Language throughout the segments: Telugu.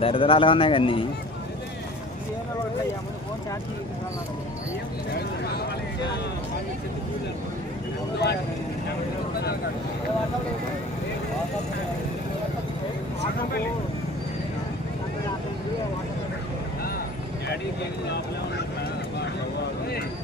దరిద్రాలు ఉన్నాయి కానీ ఏదో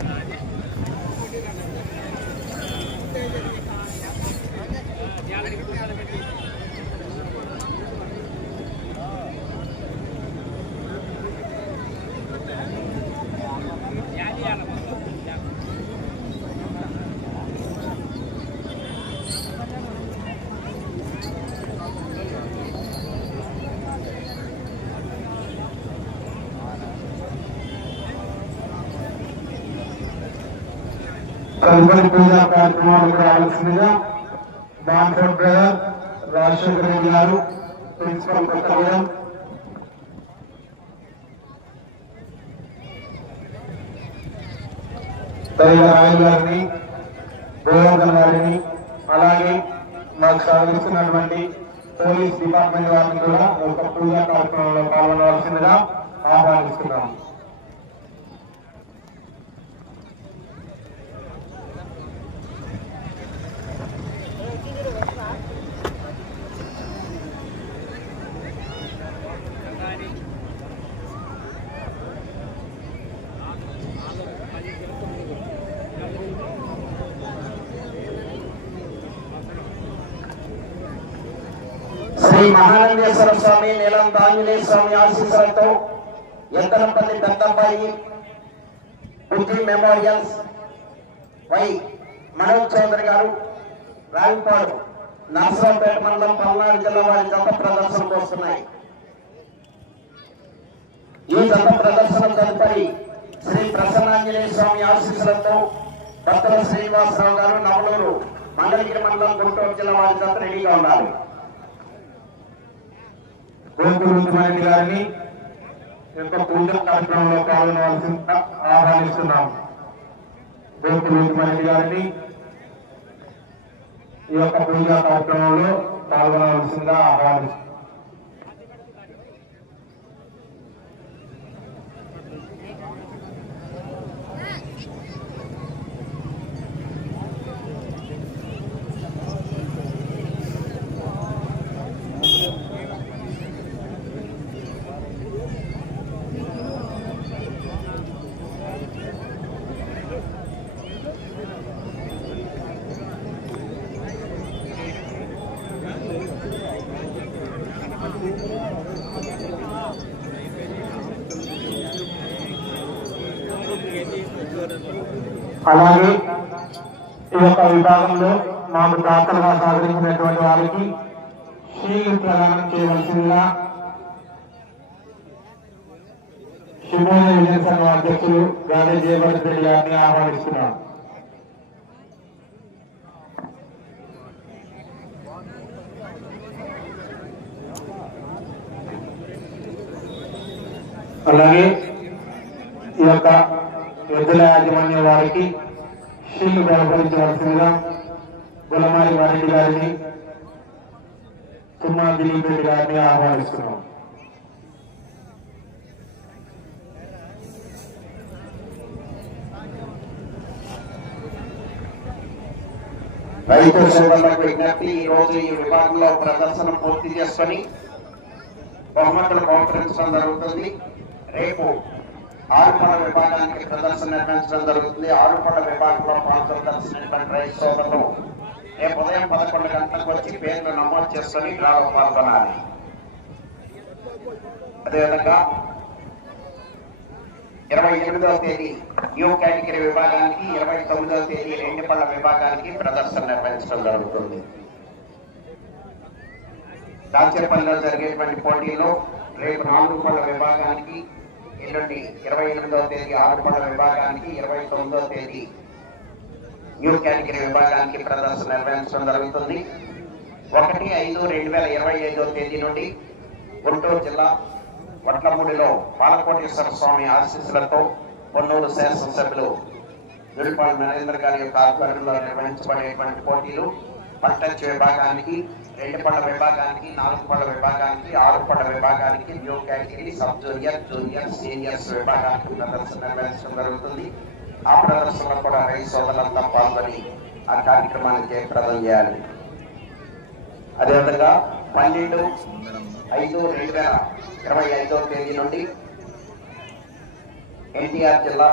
తదుపరి పూజా కార్యక్రమాలకు రావాల్సిందిగా బాన్ఫోర్డ్ బ్రదర్ రాజశేఖర రెడ్డి గారు ప్రిన్సిపల్ కొత్తగూడెం. రాయల్ గారిని గోవర్ధన్ గారిని అలాగే మాకు సహకరిస్తున్నటువంటి పోలీస్ డిపార్ట్మెంట్ వారిని కూడా ఒక పూజా కార్యక్రమంలో పాల్గొనవలసిందిగా ఆహ్వానిస్తున్నాము శ్రీ మహానందేశ్వర స్వామి నీలం ఆంజనేయ స్వామి ఆశీస్సులతో ఎత్తనపల్లి పెద్దబ్బాయి బుద్ధి మెమోరియల్స్ వై మనోజ్ చౌదరి గారు రావిపాడు నర్సరావుపేట మండలం పల్నాడు జిల్లా వారి జత ప్రదర్శనకు వస్తున్నాయి ఈ జత ప్రదర్శన తదుపరి శ్రీ ప్రసన్నాంజనేయ స్వామి ఆశీస్సులతో భక్తుల శ్రీనివాసరావు గారు నవలూరు మండలిగిరి మండలం గుంటూరు జిల్లా వారి జత రెడీగా ఉండాలి. గోకులంతమరెడ్డి గారిని యొక్క పూజ కార్యక్రమంలో పాల్గొనవలసిందిగా ఆహ్వానిస్తున్నాం. గోకులంతమరెడ్డి గారిని ఈ యొక్క పూజా కార్యక్రమంలో పాల్గొనవలసిందిగా ఆహ్వానిస్తున్నాం. అలాగే ఈ యొక్క విభాగంలో మాకు దాతలుగా సహకరించినటువంటి వారికి షీల్డ్ ప్రదానం చేయవలసిందిగా శివోదయ విజయ సంఘం అధ్యక్షులు గాలి జయవర్ధన్ రెడ్డి గారిని ఆహ్వానిస్తున్నాం. అలాగే ఈ యొక్క ఎద్దుల యాజమాన్య వారికి షీల్డ్ బలపరించవలసిందిగా గులమారి వారెడ్డి గారిని తుమ్మా దిలీప్ రెడ్డి గారిని ఆహ్వానిస్తున్నాం. రైతు సోదరులకు విజ్ఞప్తి ఈ రోజు ఈ విభాగంలో ప్రదర్శన పూర్తి చేసుకొని బహుమతులు బహుకరించడం జరుగుతుంది. రేపు ఆరుపడ విభాగానికి ప్రదర్శన నిర్వహించడం జరుగుతుంది. ఆరుపడ విభాగంలో పాల్గొనదలసినటువంటి రైతు సోదరులు రేపు ఉదయం పదకొండు గంటలకు వచ్చి పేర్లు నమోదు చేసుకుని డ్రాలో పాల్గొనాలి. అదేవిధంగా ఇరవై ఎనిమిదవ తేదీ న్యూ కేటగిరీ విభాగానికి ఇరవై తొమ్మిదవ తేదీ రెండు పళ్ళ విభాగానికి ప్రదర్శన నిర్వహించడం జరుగుతుంది. దాచేపల్లిలో జరిగేటువంటి పోటీలో రేపు నాలుగు పళ్ళ విభాగానికి ఎల్లుండి ఇరవై ఎనిమిదవ తేదీ ఆరుపడ విభాగానికి ఇరవై తొమ్మిదవ తేదీ న్యూ కేటగిరీ విభాగానికి ప్రదర్శన నిర్వహించడం జరుగుతుంది. ఒకటి ఐదు రెండు వేల ఇరవై ఐదవ తేదీ నుండి గుంటూరు జిల్లా వడ్లమూడిలో పాలకోటేశ్వర స్వామి ఆశీస్సులతో పొన్నూరు శాసనసభ్యులు దుడిపాడు నరేంద్ర గారి యొక్క ఆధ్వర్యంలో నిర్వహించబడేటువంటి పోటీలు పంటచ్చు విభాగానికి రెండు పళ్ళ విభాగానికి నాలుగు పళ్ళ విభాగానికి ఆరు పళ్ళ విభాగానికి new category sub junior junior seniors విభాగానికి ప్రదర్శన నిర్వహించడం జరుగుతుంది. ఆ ప్రదర్శనలో కూడా రైతు సోదరులంతా పాల్గొని ఆ కార్యక్రమాన్ని జయప్రదం చేయాలి. అదేవిధంగా పన్నెండు ఐదు రెండు వేల ఇరవై ఐదవ తేదీ నుండి ఎన్టీఆర్ జిల్లా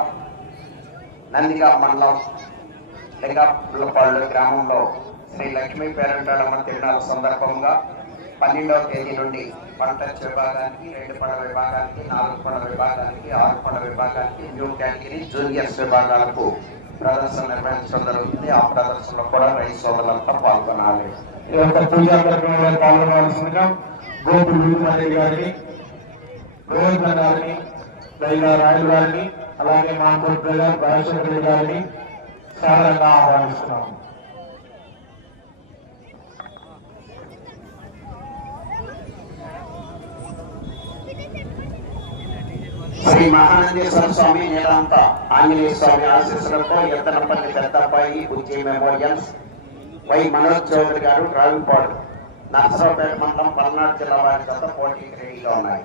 నందిగా మండలం లింగాపుల్లపాడు గ్రామంలో శ్రీ లక్ష్మీ పేరంటాళమ్మ తిరునాళ్ళ సందర్భంగా పన్నెండవ తేదీ నుండి పంట విభాగానికి రెండు పడవ విభాగానికి నాలుగు పడవ విభాగానికి ఆరు పడవ విభాగానికి న్యూ కేటగిరీ జూనియర్స్ విభాగాలకు ప్రదర్శన నిర్వహించడం జరుగుతుంది. ఆ ప్రదర్శనలో కూడా రైతు సోదరులంతా పాల్గొనాలి. ఈ యొక్క పూజా కార్యక్రమంలో పాల్గొనవలసిందిగా గోపులు గారిని గోవింద గారిని దైగా రాయలు గారిని అలాగే మాంపూర్ ప్రజలు రాజశేఖర్ గారిని సరళంగా ఆహ్వానిస్తున్నాము శ్రీ మహానందేశ్వర స్వామి నేలాంత ఆంజనేయ స్వామి ఆశీస్సులతో ఎత్తనపల్లి పెద్దబ్బాయి బుజ్జి మెమోరియల్స్ వై మనోజ్ చౌదరి గారు రావిపాడు నర్సరావుపేట మండలం పల్నాడు జిల్లా వారి జత పోటీకి రెడీగా ఉన్నాయి.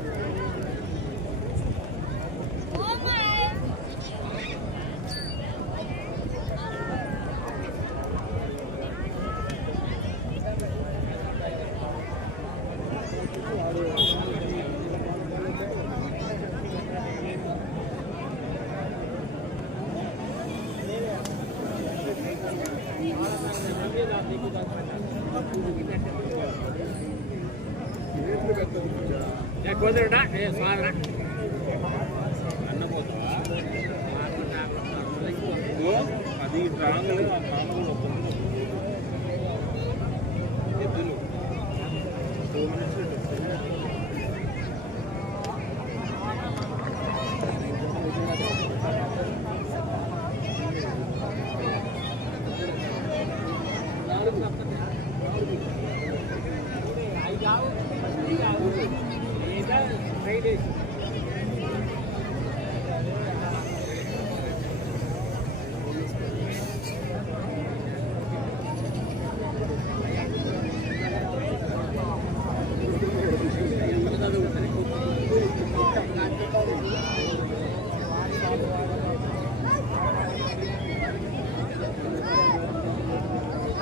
అది రాంగ్ ఎద్దులు టూ మినిట్స్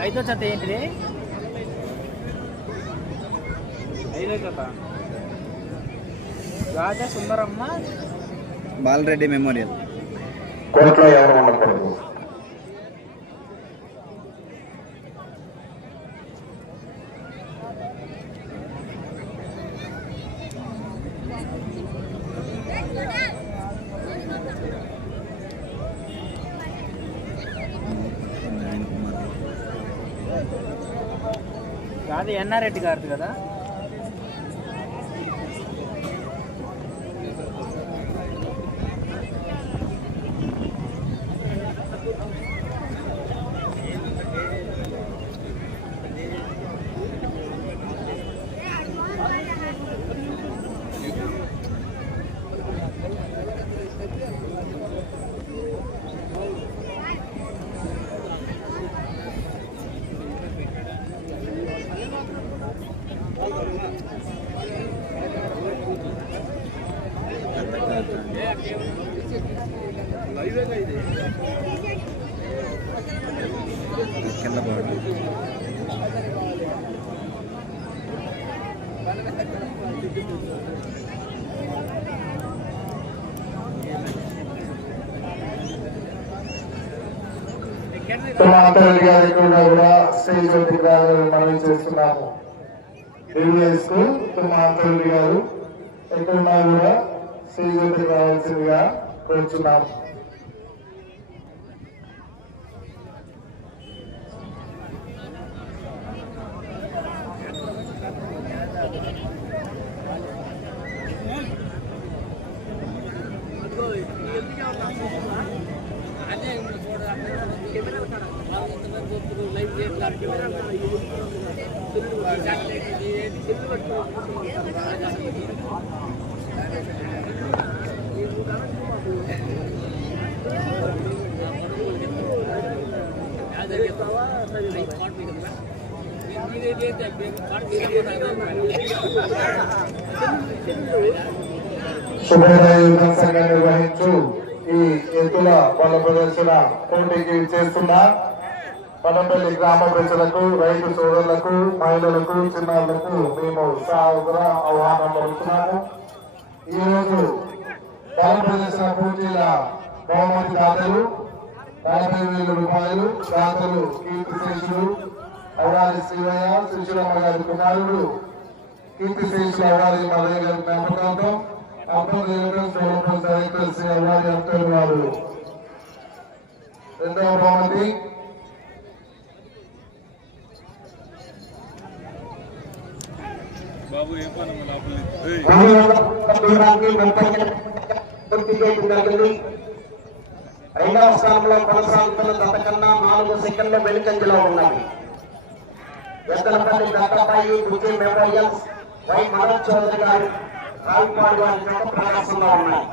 ఐదో జత ఏంటిది? ఐదో జత. రాజా సుందరమ్మ. బాలరెడ్డి మెమోరియల్. కోర్టులో ఎవరు ఉండకూడదు? అన్నారెడ్డి ఎన్ఆర్రెడ్డి గారిది కదా? తుమాంతరెడ్డి గారి కూడా కూడా స్టేజ్ వద్దకు రావాలని మనవి చేస్తున్నాము ఢిల్లీ స్కూల్ గారు ఎక్కడున్నా కూడా స్టేజ్ వద్దకు రావాల్సిందిగా కోరుచున్నాం శుభోదయ సంఘం నిర్వహించు ఈ ఎత్తుల బల ప్రదర్శన పోటీకి చేస్తున్న పడంపల్లి గ్రామ ప్రజలకు రైతు సోదరులకు మహిళలకు చిన్నారులకు మేము సాగుగా ఆహ్వానం పలుకుతున్నాము. ఈ రోజు ప్రదర్శన పోటీల బహుమతి దాతలు నలభై వేల రూపాయలు దాతలు కీర్తి శేషులు అవరాలి శివయ్య శ్రీశులమ్మ గారి కుమారుడు కీర్తి శేషులు అవరాలి మల్లయ్య గారి జ్ఞాపకాలతో upper director director Shri Avarali uncle garu రెండవ బహుమతి దూరానికి ముప్పై పూర్తి చేయడం రెండవ స్థానంలో కొనసాగుతున్న గత కన్నా నాలుగు సెకండ్ల వెనుకంజలో ఉన్నాయి ఎద్దలపల్లి దత్తపల్లి విజయ్ మెమోరియల్స్ వై మనోజ్ చౌదరి గారు కాల్పాడు వారి యొక్క ప్రదర్శనలో ఉన్నాయి.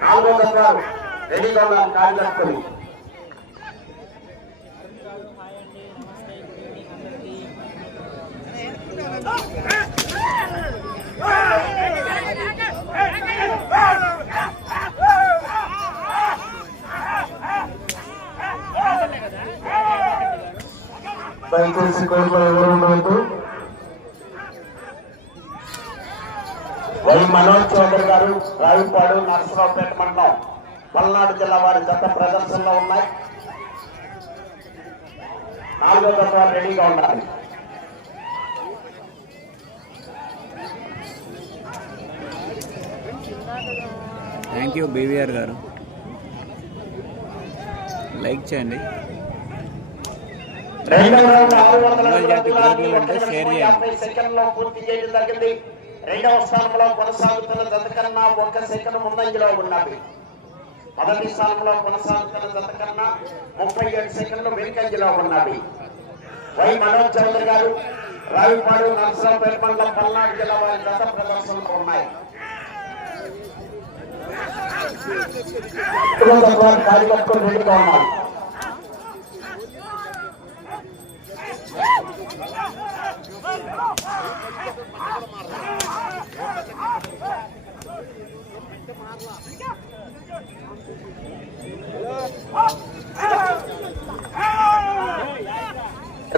నాలుగో గత రెడీగా ఉన్నారు కార్యకర్తలు దయచేసి కోరికలు ఎవరు ఉండవద్దు వై మనోజ్ చౌదరి గారు రావిపాడు నరసరావుపేట మండలం పల్నాడు జిల్లా వారి జత ప్రదర్శనలో ఉన్నాయి. నాలుగో జత రెడీగా ఉండాలి thank you BVR garu. Like చేయండి. రౌండ్ వందల ఉంటే నిమిషం షేర్ చేయండి. రెండవ స్థానంలో కొనసాగుతున్న జతకన్నా ఒక్క సెకండ్ ముందంజలో ఉన్నది. మొదటి స్థానంలో కొనసాగుతున్న జతకన్నా ముప్పై ఏడు సెకండ్లు వెనుకంజలో ఉన్నది. వై మనోజ్ చౌదరి గారు రావిపాడు నరసరావుపేట మండలం పల్నాడు జిల్లా వారి గత ప్రదర్శనలో ఉన్నాయి. కార్యకర్తలు రెడీగా ఉన్నారు.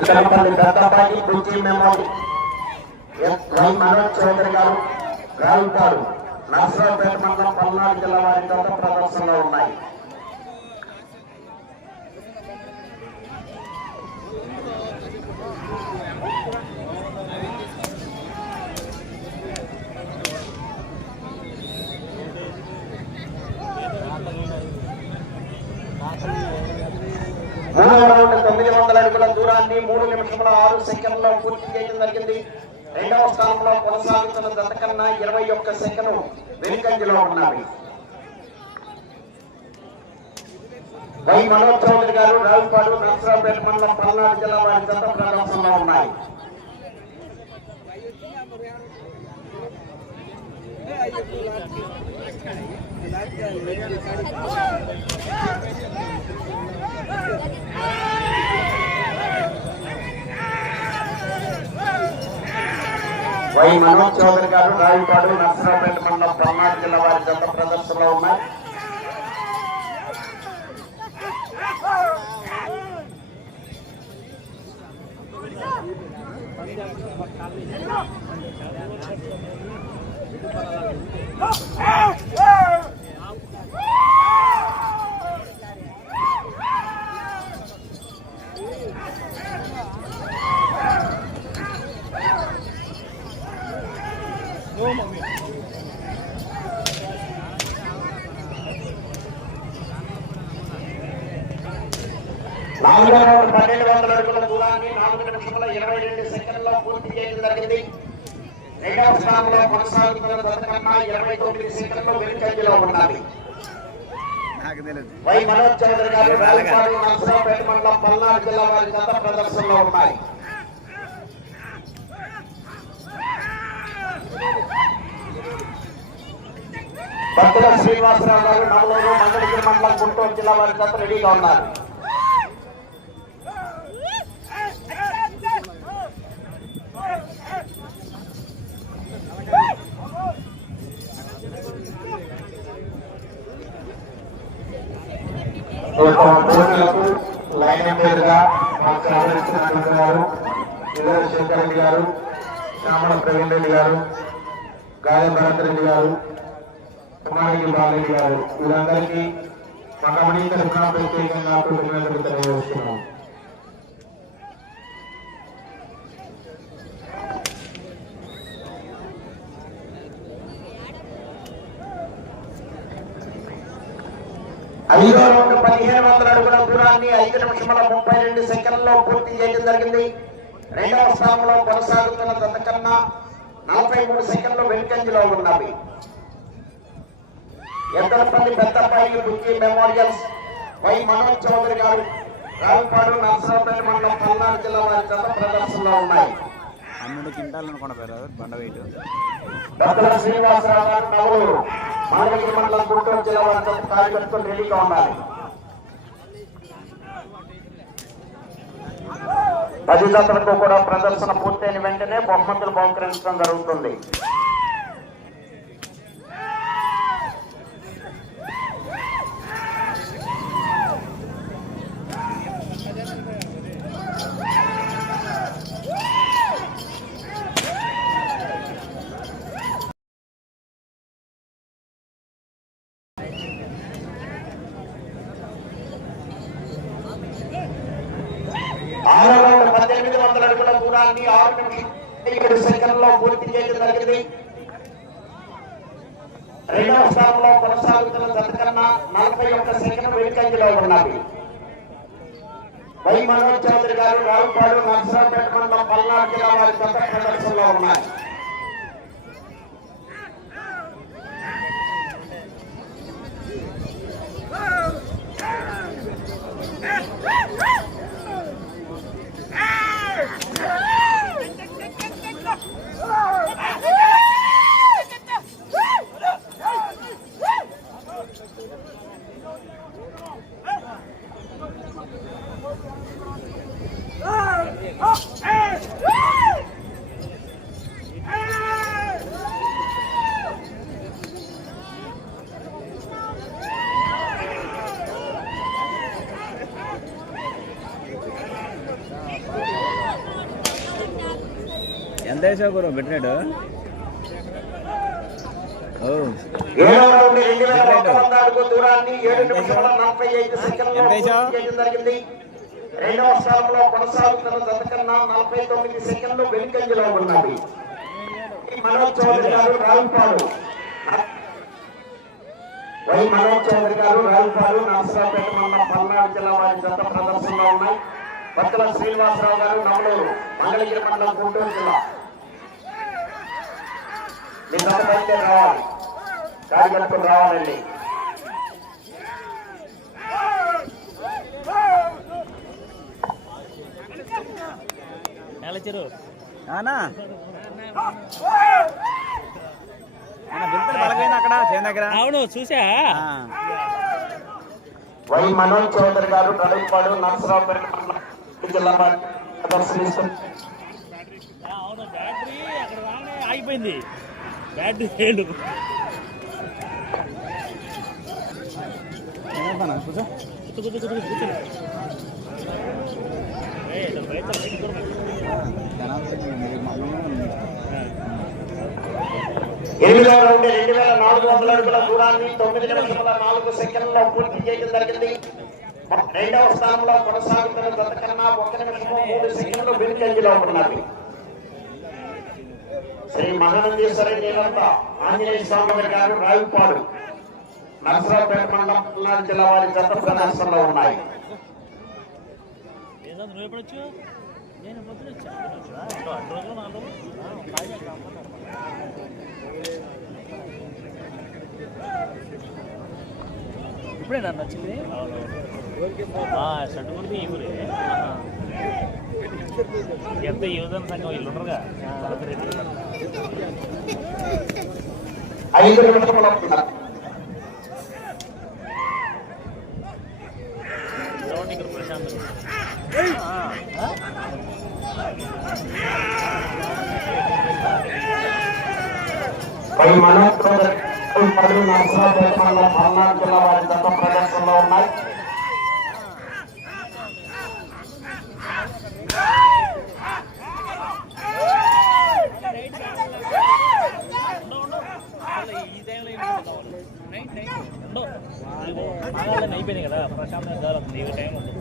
Chinnapalli Dattapalli Bujji memorials Y Manoj Chowdary garu రావుతారు నర్సరావుపేట మండలం పల్నాడు జిల్లా వారి గత ప్రదర్శనలో ఉన్నాయి మూడవ రౌండ్ తొమ్మిది వందల అడుగుల దూరాన్ని మూడు నిమిషముల ఆరు సెకండ్లో పూర్తి చేయడం జరిగింది రెండవ స్థానంలో కొనసాగుతున్న జత ఇరవై ఒక్క సెకండ్ వెనుకంజలో ఉన్నవి వై మనోజ్ చౌదరి గారు రావుపాడు నర్సరావుపేట మండలం పల్నాడు జిల్లా వారి జత ప్రదర్శనలో ఉన్నాయి వై మనోజ్ చౌదరి గారు రాయపాడు నర్సరాపేట మండలం పల్నాడు జిల్లా వారి జత ప్రదర్శనలో ఉన్నాయి Ah! నాలుగో రౌండ్ పన్నెండు వందల అడుగుల దూరాన్ని నాలుగు నిమిషముల ఇరవై రెండు సెకండ్లో పూర్తి చేయడం జరిగింది. రెండవ స్థానంలో కొనసాగుతున్న జత కన్నా ఇరవై తొమ్మిది సెకండ్లు వెనుకంజలో ఉన్నది. నాకు తెలియదు వై మనోజ్ చౌదరి గారు రాయపాడు నరసరావుపేట మండలం పల్నాడు జిల్లా వారి గత ప్రదర్శనలో ఉన్నాయి. భక్తుల శ్రీనివాసరావు గారు నవలూరు మంగళగిరి మండలం గుంటూరు జిల్లా వారి గత రెడీగా ఉన్నారు. ఈ యొక్క పోటీలకు లైన్ పేరుగా మాకు సహకరిస్తున్నటువంటి వారు ఇల్లర శంకర్ రెడ్డి గారు శ్యామల ప్రవీణ్ రెడ్డి గారు గాయం భరత్ రెడ్డి గారు కుమారి బాలరెడ్డి గారు వీరందరికీ మా కమిటీ తరఫున ప్రత్యేకంగా కృతజ్ఞతలు తెలియజేస్తున్నాం ఐదో పదిహేను వందల అడుగుల దూరాన్ని ఐదు నిమిషముల ముప్పై రెండు సెకండ్లో పూర్తి చేయడం జరిగింది. రెండవ స్థానంలో కొనసాగుతున్న జత కన్నా నలభై మూడు సెకండ్లు వెనుకంజలో ఉన్నవి. ఎద్దలపల్లి పెద్దపల్లి బుక్కి మెమోరియల్స్ వై మనోజ్ చౌదరి గారు రావుపాడు నర్సరావుపేట మండలం పల్నాడు జిల్లా వారి జత ప్రదర్శనలో ఉన్నాయి. పన్నెండు క్వింటాలు అనుకున్నా పేరు బండ వెయిట్. డాక్టర్ శ్రీనివాసరావు గారు మానవగిరి మండలం గుంటూరు జిల్లా వారి జత కార్యకర్తలు రెడీగా ఉండాలి. పది జతలకు కూడా ప్రదర్శన పూర్తయిన వెంటనే బహుమతులు బహుకరించడం జరుగుతుంది ఆరో రౌండ్ పద్దెనిమిది వందల అడుగుల దూరాన్ని ఆరు నిమిషం ఏడు సెకండ్లో పూర్తి చేయడం జరిగింది రెండవ స్థానంలో కొనసాగుతున్న జత కన్నా నలభై ఒక్క సెకండ్ వెనుకంజలో ఉన్నది వై మనోజ్ చౌదరి గారు రావుపాడు నర్సరావుపేట మండలం పల్నాడు జిల్లా వారి జత ప్రదర్శనలో ఉన్నాయి ఎంత వేసావు గురు బెట్రేడు ఓ ఏడో రౌండ్ రెండు వేల ఒక్క వంద అడుగు దూరాన్ని ఏడు నిమిషాల నలభై ఐదు సెకండ్లో ఎంత వేశావు? పూర్తి చేయడం జరిగింది. రెండవ స్థానంలో కొనసాగుతున్న జత కన్నా నలభై తొమ్మిది సెకండ్లు వెనుకంజలో ఉన్నది. మనోజ్ చౌదరి గారు రావుపాడు. వై మనోజ్ చౌదరి గారు రావుపాడు నరసరావుపేట మండలం పల్నాడు జిల్లా వారి జత ప్రదర్శనలో ఉన్నాయి. భక్తుల శ్రీనివాసరావు గారు నవలూరు మంగళగిరి మండలం గుంటూరు జిల్లా. మీ బయలుదేరి రావాలి. కార్యకర్తలు రావాలండి అక్కడ చేను దగ్గర. అవును చూసా. వై మనోజ్ చౌదరి గారు నడుపాడు నరసరావుపేట జిల్లా వారి ప్రదర్శనిస్తున్నారు బయట మమ్మల్ని ఉంది. ఎనిమిదవ రౌండ్ రెండు వేల నాలుగు వందల అడుగుల దూరాన్ని తొమ్మిది నిమిషముల నాలుగు సెకండ్లలో పూర్తి చేయడం జరిగింది. రెండవ స్థానంలో కొనసాగుతున్న జత కన్నా ఒక నిమిషము మూడు సెకండ్లు వెనుకంజలో ఉన్నది. శ్రీ మహానందీశ్వరి నీలంత ఆంజనేయ స్వామి గారు రావిపాడు నరసరావుపేట మండలం పల్నాడు జిల్లా వారి జత ప్రదర్శనలో ఉన్నాయి. ఇప్పుడే నన్ను వచ్చింది? షర్ట్ కొడితే ఈ ఊరే ఎంత యువజన సంఘం వీళ్ళు ఉండరుగా ఐదు నిమిషంలో ఉన్నారు. చూడండి ఇక్కడ ప్రశాంత్ పై మనోత్సవ పది పల్నాడు జిల్లా వారి దత్త ప్రదర్శనలో ఉన్నాయి అయిపోయినాయి కదా వస్తుంది ఈ టైం ఉంటుంది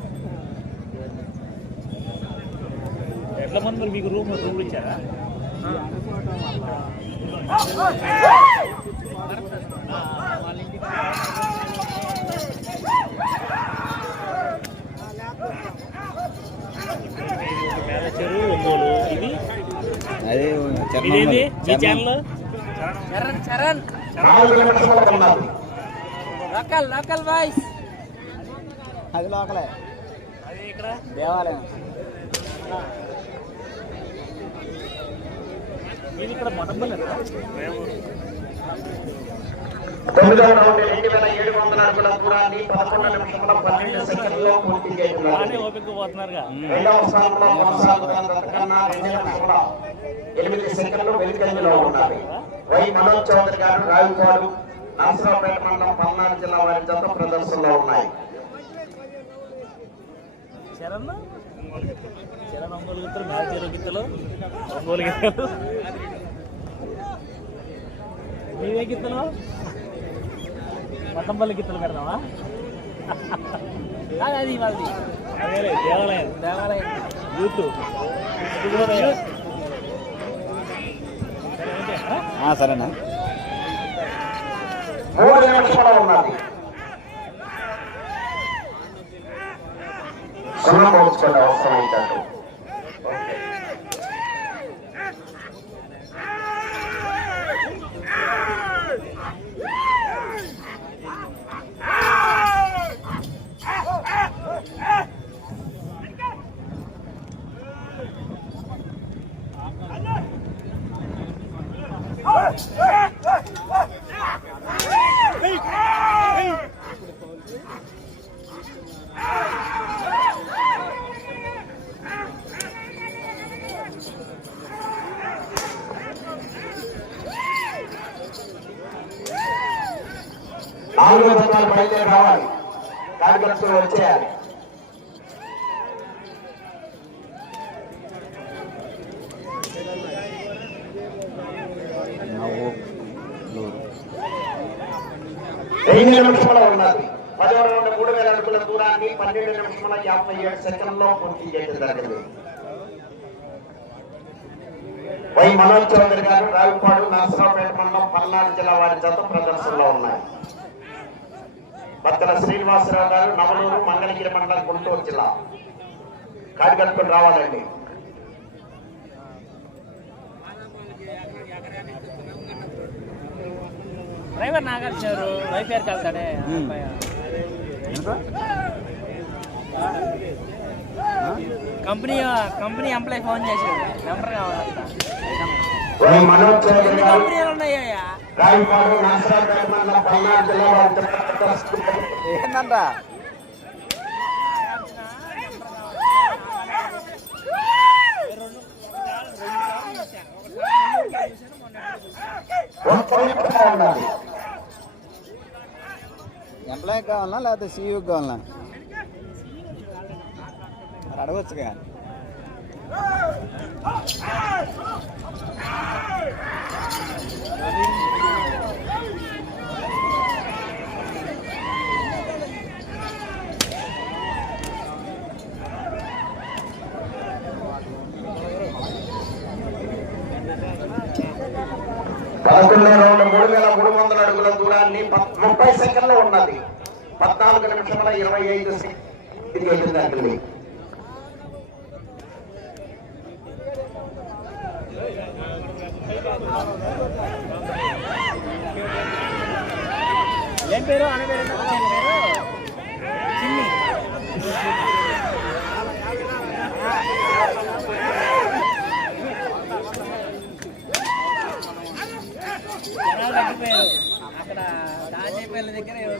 ఎట్లా మంది మరి మీకు రూమ్ రూమ్ ఇచ్చారా? అదే మీ channel Charan. Charan. Local local boys. అది లోకలే. అది ఇక్కడ? దేవాలయం. ఇది ఇక్కడ తొమ్మిదవ రౌండ్ రెండు వేల ఏడు వందల అడుగుల దూరాన్ని పదకొండు నిమిషంలో పన్నెండు సెకండ్లో పూర్తి చేస్తున్నారు బాగానే ఓపిక పోతున్నారుగా. రెండవ స్థానంలో కొనసాగుతున్న అంతకన్నా రెండు నిమిషముల ఎనిమిది సెకండ్లు వెనుకంజలో ఉన్నారు. వై మనోజ్ చౌదరి గారు రావిపాడు నరసరావుపేట మండలం పల్నాడు జిల్లా వారి జత ప్రదర్శనలో ఉన్నాయి. చరణ్? చరణ్ ఒంగోలు గిత్తలు మ్యాచ్ చెరువు గిత్తలు. ఒంగోలు గిత్తలు. నీవే గిత్తలు? మతంపల్లి గిత్తలు పెడదామా? అది వాళ్ళది అదేలే దేవాలయం. దేవాలయం. యూత్ సరేనా. మూడు నిమిషాలు ఉన్నది. సున్నా పోల్చుకోండి అవసరం ఏంటంటే రెండు నిమిషంలో ఉన్నది. పదహారు రౌండ్ మూడు వేల అడుగుల దూరాన్ని పన్నెండు నిమిషముల యాభై ఏడు సెకండ్లో పూర్తి చేయడం జరిగింది. వై మనోజ్ చౌదరి గారు రావిపాడు నరసరావుపేట మండలం పల్నాడు జిల్లా వారి జత ప్రదర్శనలో ఉన్నాయి. బత్తల శ్రీనివాసరావు గారు నవలూరు మంగళగిరి మండలం గుంటూరు జిల్లా. కార్యకర్తలు రావాలండి. డ్రైవర్ నాగార్జున వైపేర్కి వెళ్తాడే కంపెనీ కంపెనీ ఎంప్లాయ్ ఫోన్ చేసాడు నెంబర్ గారు కంపెనీలు ఉన్నాయ్యా రావిపాడు నరసరావుపేట మండలం పల్నాడు జిల్లా వారి జత ప్రదర్శనలో ఏంటంట ఒక్క నిమిషంలో ఉన్నది ఎంప్లాయ్ కావాలనా లేకపోతే సీఈఓ కావాలనా మరి అడగచ్చుగా పదకొండవ రౌండ్ మూడు వేల మూడు వందల అడుగుల దూరాన్ని ప- ముప్పై సెకండ్లు ఉన్నది లక్షల ఇరవై ఐదు ఇది వచ్చిందండి పేరు? అనగారు దాచేపల్లి దగ్గర ఎవరు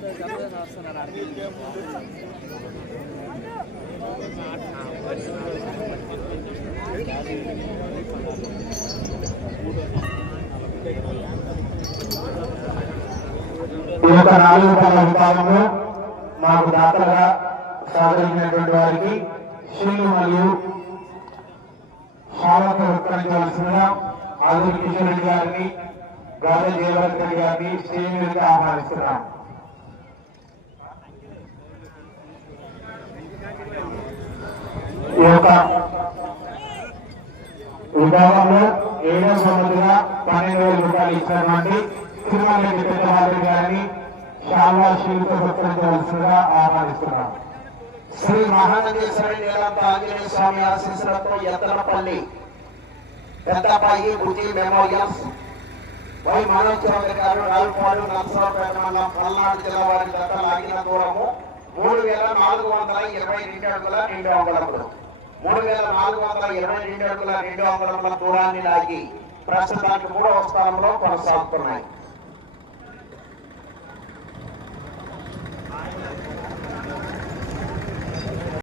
ఈ యొక్క నాలుగు పనుల విభాగంలో మాకు దాతలుగా సహకరించినటువంటి వారికి షీలు మరియు షాలతో సత్కరించవలసిందిగా ఆధునిక కిషన్ రెడ్డి గారిని గాలి దేవరత్న గారిని శ్రీనిధిగా ఆహ్వానిస్తున్నాం. ఈ యొక్క విభాగంలో ఏడవ సంవత్సరంగా పన్నెండు వేల రూపాయలు ఇచ్చినటువంటి తిరుమలరెడ్డి పెద్దవారి గారిని శాల్వా శీలతో సత్కరించవలసిందిగా ఆహ్వానిస్తున్నాం. శ్రీ మహానందేశ్వరి నీలంత ఆంజనేయ స్వామి ఆశీస్సులతో ఎత్తనపల్లి పెద్దపాయి బుద్ధి మెమోరియల్స్ వై మానవ చౌదరి గారు రావుపాడు నరసరావుపేట మండలం పల్నాడు జిల్లా వారి దత్త లాగిన దూరము మూడు వేల నాలుగు వందల ఇరవై రెండు అడుగుల రెండు అంగుళములు. మూడు వేల నాలుగు వందల ఇరవై రెండు అడుగుల రెండు అంగుళముల దూరాన్ని లాగి ప్రస్తుతానికి మూడవ స్థానంలో కొనసాగుతున్నాయి.